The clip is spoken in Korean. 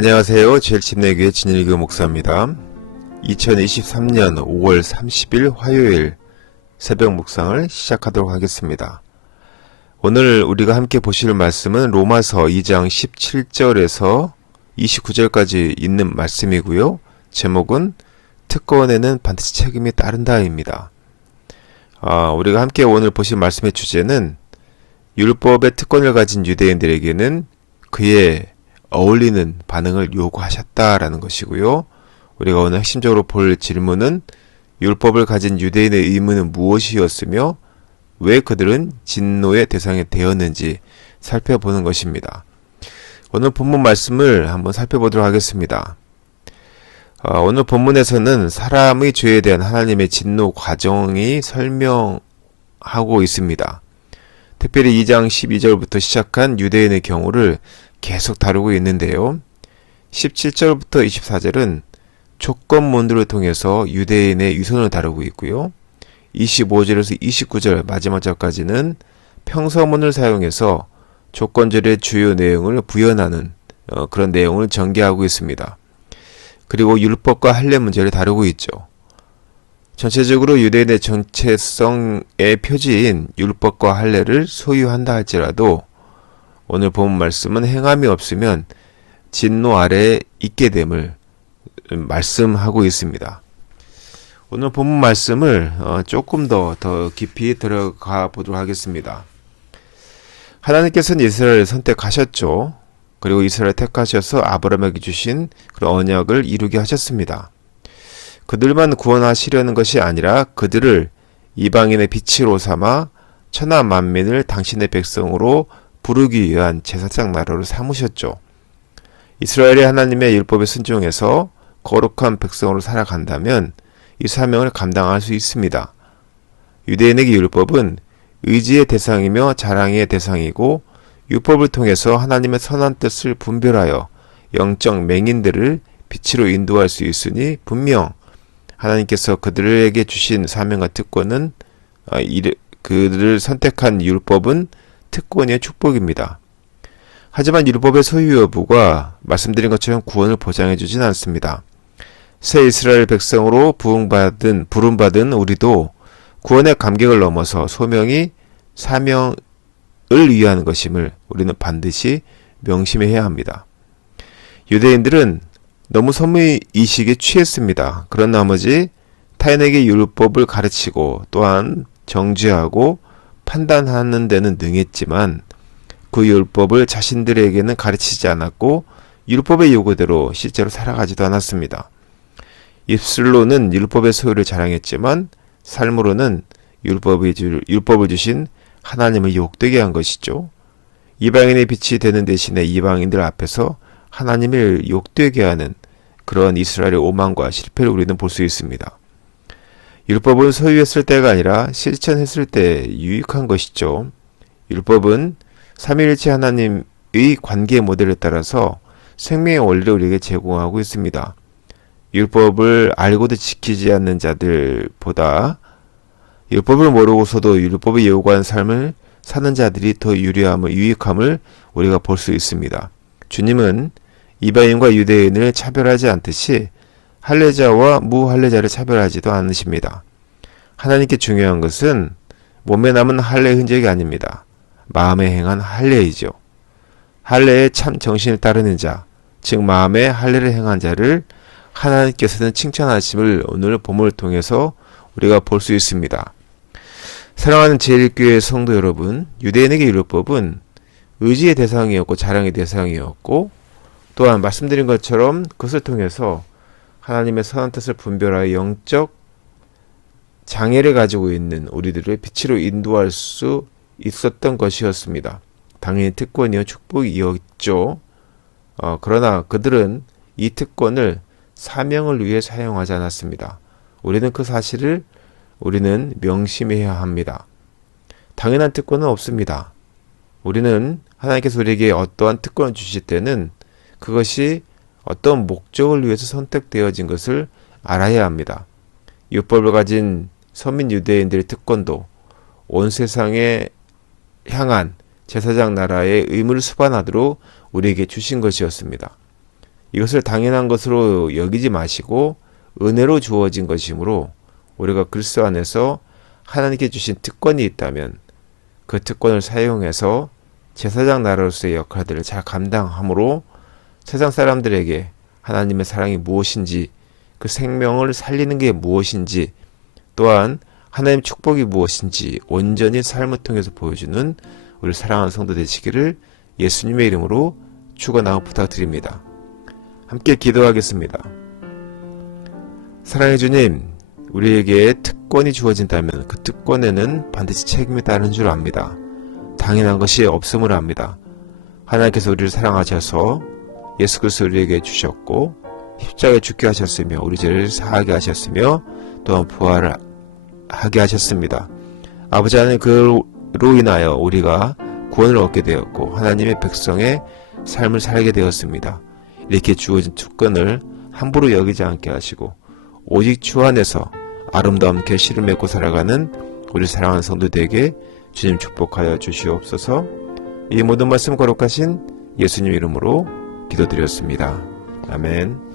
안녕하세요. 제일침례교회 진일교 목사입니다. 2023년 5월 30일 화요일 새벽 묵상을 시작하도록 하겠습니다. 오늘 우리가 함께 보실 말씀은 로마서 2장 17절에서 29절까지 있는 말씀이고요. 제목은 특권에는 반드시 책임이 따른다입니다. 우리가 함께 오늘 보실 말씀의 주제는 율법의 특권을 가진 유대인들에게는 그의 어울리는 반응을 요구하셨다라는 것이고요. 우리가 오늘 핵심적으로 볼 질문은 율법을 가진 유대인의 의무는 무엇이었으며 왜 그들은 진노의 대상이 되었는지 살펴보는 것입니다. 오늘 본문 말씀을 한번 살펴보도록 하겠습니다. 오늘 본문에서는 사람의 죄에 대한 하나님의 진노 과정이 설명하고 있습니다. 특별히 2장 12절부터 시작한 유대인의 경우를 계속 다루고 있는데요. 17절부터 24절은 조건문들을 통해서 유대인의 유선을 다루고 있고요. 25절에서 29절 마지막 절까지는 평서문을 사용해서 조건절의 주요 내용을 부연하는 그런 내용을 전개하고 있습니다. 그리고 율법과 할례 문제를 다루고 있죠. 전체적으로 유대인의 정체성의 표지인 율법과 할례를 소유한다 할지라도 오늘 본 말씀은 행함이 없으면 진노 아래에 있게 됨을 말씀하고 있습니다. 오늘 본문 말씀을 조금 더 깊이 들어가 보도록 하겠습니다. 하나님께서는 이스라엘을 선택하셨죠. 그리고 이스라엘을 택하셔서 아브라함에게 주신 그런 언약을 이루게 하셨습니다. 그들만 구원하시려는 것이 아니라 그들을 이방인의 빛으로 삼아 천하 만민을 당신의 백성으로 부르기 위한 제사장 나라로 삼으셨죠. 이스라엘이 하나님의 율법에 순종해서 거룩한 백성으로 살아간다면 이 사명을 감당할 수 있습니다. 유대인에게 율법은 의지의 대상이며 자랑의 대상이고 율법을 통해서 하나님의 선한 뜻을 분별하여 영적 맹인들을 빛으로 인도할 수 있으니 분명 하나님께서 그들에게 주신 사명과 특권은 그들을 선택한 율법은 특권의 축복입니다. 하지만 율법의 소유 여부가 말씀드린 것처럼 구원을 보장해 주진 않습니다. 새 이스라엘 백성으로 부름받은 우리도 구원의 감격을 넘어서 소명이 사명을 위한 것임을 우리는 반드시 명심해야 합니다. 유대인들은 너무 선무의식에 취했습니다. 그런 나머지 타인에게 율법을 가르치고 또한 정죄하고 판단하는 데는 능했지만 그 율법을 자신들에게는 가르치지 않았고 율법의 요구대로 실제로 살아가지도 않았습니다. 입술로는 율법의 소유를 자랑했지만 삶으로는 율법을 주신 하나님을 욕되게 한 것이죠. 이방인의 빛이 되는 대신에 이방인들 앞에서 하나님을 욕되게 하는 그런 이스라엘의 오만과 실패를 우리는 볼 수 있습니다. 율법은 소유했을 때가 아니라 실천했을 때 유익한 것이죠. 율법은 삼위일체 하나님의 관계 모델에 따라서 생명의 원리를 우리에게 제공하고 있습니다. 율법을 알고도 지키지 않는 자들보다 율법을 모르고서도 율법이 요구한 삶을 사는 자들이 더 유익함을 우리가 볼 수 있습니다. 주님은 이방인과 유대인을 차별하지 않듯이 할례자와 무할례자를 차별하지도 않으십니다. 하나님께 중요한 것은 몸에 남은 할례의 흔적이 아닙니다. 마음에 행한 할례이죠. 할례에 참 정신을 따르는 자, 즉 마음에 할례를 행한 자를 하나님께서는 칭찬하심을 오늘 본문을 통해서 우리가 볼 수 있습니다. 사랑하는 제1교회 성도 여러분, 유대인에게 율법은 의지의 대상이었고 자랑의 대상이었고 또한 말씀드린 것처럼 그것을 통해서 하나님의 선한 뜻을 분별하여 영적 장애를 가지고 있는 우리들을 빛으로 인도할 수 있었던 것이었습니다. 당연히 특권이요 축복이었죠. 그러나 그들은 이 특권을 사명을 위해 사용하지 않았습니다. 우리는 그 사실을 명심해야 합니다. 당연한 특권은 없습니다. 우리는 하나님께서 우리에게 어떠한 특권을 주실 때는 그것이 어떤 목적을 위해서 선택되어진 것을 알아야 합니다. 율법을 가진 서민 유대인들의 특권도 온 세상에 향한 제사장 나라의 의무를 수반하도록 우리에게 주신 것이었습니다. 이것을 당연한 것으로 여기지 마시고 은혜로 주어진 것이므로 우리가 그리스도 안에서 하나님께 주신 특권이 있다면 그 특권을 사용해서 제사장 나라로서의 역할들을 잘 감당함으로 세상 사람들에게 하나님의 사랑이 무엇인지, 그 생명을 살리는 게 무엇인지, 또한 하나님의 축복이 무엇인지 온전히 삶을 통해서 보여주는 우리 사랑하는 성도 되시기를 예수님의 이름으로 축원하고 부탁드립니다. 함께 기도하겠습니다. 사랑해 주님, 우리에게 특권이 주어진다면 그 특권에는 반드시 책임이 따르는 줄 압니다. 당연한 것이 없음을 압니다. 하나님께서 우리를 사랑하셔서 예수 그리스도 우리에게 주셨고 십자가에 죽게 하셨으며 우리 죄를 사하게 하셨으며 또한 부활을 하게 하셨습니다. 아버지 하나님, 그로 인하여 우리가 구원을 얻게 되었고 하나님의 백성의 삶을 살게 되었습니다. 이렇게 주어진 특권을 함부로 여기지 않게 하시고 오직 주 안에서 아름다운 결실을 맺고 살아가는 우리 사랑하는 성도들에게 주님 축복하여 주시옵소서. 이 모든 말씀 거룩하신 예수님 이름으로 기도드렸습니다. 아멘.